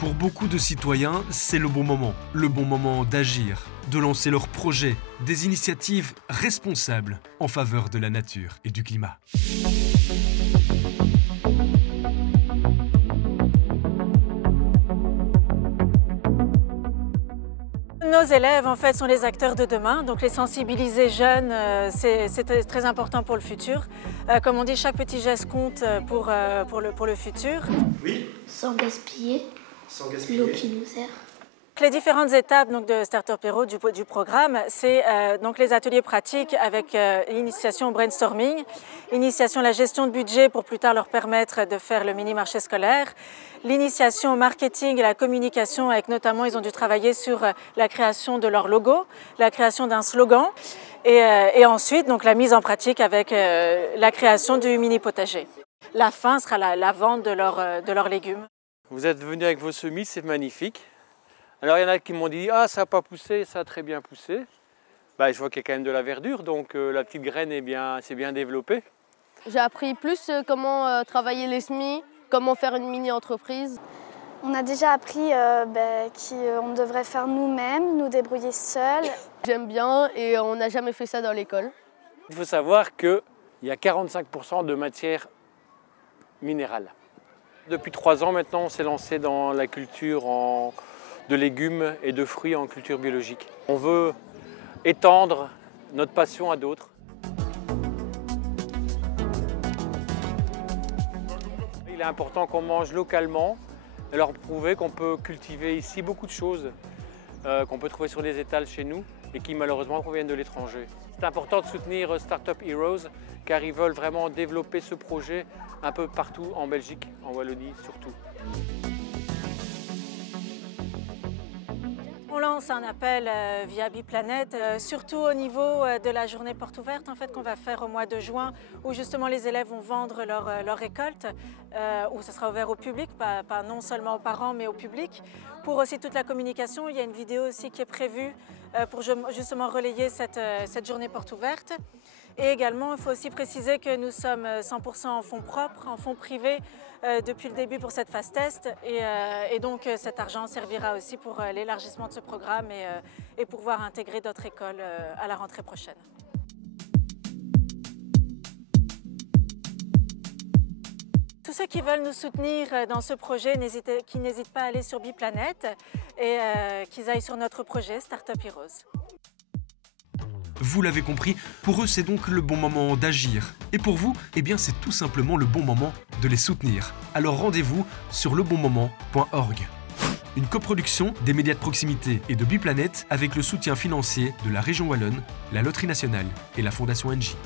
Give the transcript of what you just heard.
Pour beaucoup de citoyens, c'est le bon moment d'agir, de lancer leurs projets, des initiatives responsables en faveur de la nature et du climat. Nos élèves, en fait, sont les acteurs de demain, donc les sensibiliser jeunes, c'est très important pour le futur. Comme on dit, chaque petit geste compte pour le futur. Oui. Sans gaspiller l'eau qui nous sert. Les différentes étapes donc, de Startup Hero du programme, c'est donc les ateliers pratiques avec l'initiation au brainstorming, l'initiation à la gestion de budget pour plus tard leur permettre de faire le mini-marché scolaire, l'initiation au marketing et la communication avec notamment, ils ont dû travailler sur la création de leur logo, la création d'un slogan et ensuite donc, la mise en pratique avec la création du mini-potager. La fin sera la vente de leurs légumes. Vous êtes venus avec vos semis, c'est magnifique. Alors il y en a qui m'ont dit « Ah, ça n'a pas poussé, ça a très bien poussé ». Bah, je vois qu'il y a quand même de la verdure, donc la petite graine s'est bien développée. J'ai appris plus comment travailler les semis, comment faire une mini-entreprise. On a déjà appris qu'on devrait faire nous-mêmes, nous débrouiller seuls. J'aime bien et on n'a jamais fait ça dans l'école. Il faut savoir qu'il y a 45% de matière minérale. Depuis 3 ans maintenant, on s'est lancé dans la culture de légumes et de fruits en culture biologique. On veut étendre notre passion à d'autres. Il est important qu'on mange localement et leur prouver qu'on peut cultiver ici beaucoup de choses qu'on peut trouver sur les étals chez nous et qui malheureusement proviennent de l'étranger. C'est important de soutenir Startup Heroes car ils veulent vraiment développer ce projet un peu partout en Belgique, en Wallonie surtout. On lance un appel via Biplanète, surtout au niveau de la journée porte ouverte en fait, qu'on va faire au mois de juin, où justement les élèves vont vendre leur récolte, où ça sera ouvert au public, pas non seulement aux parents mais au public. Pour aussi toute la communication, il y a une vidéo aussi qui est prévue pour justement relayer cette journée porte ouverte. Et également, il faut aussi préciser que nous sommes 100% en fonds propres, en fonds privés depuis le début pour cette phase test. Et donc cet argent servira aussi pour l'élargissement de ce programme et pouvoir intégrer d'autres écoles à la rentrée prochaine. Tous ceux qui veulent nous soutenir dans ce projet, qui n'hésitent pas à aller sur Biplanète et qu'ils aillent sur notre projet Startup Heroes. Vous l'avez compris, pour eux c'est donc le bon moment d'agir. Et pour vous, eh bien c'est tout simplement le bon moment de les soutenir. Alors rendez-vous sur lebonmoment.org. Une coproduction des médias de proximité et de Biplanète avec le soutien financier de la région Wallonne, la Loterie Nationale et la Fondation NJ.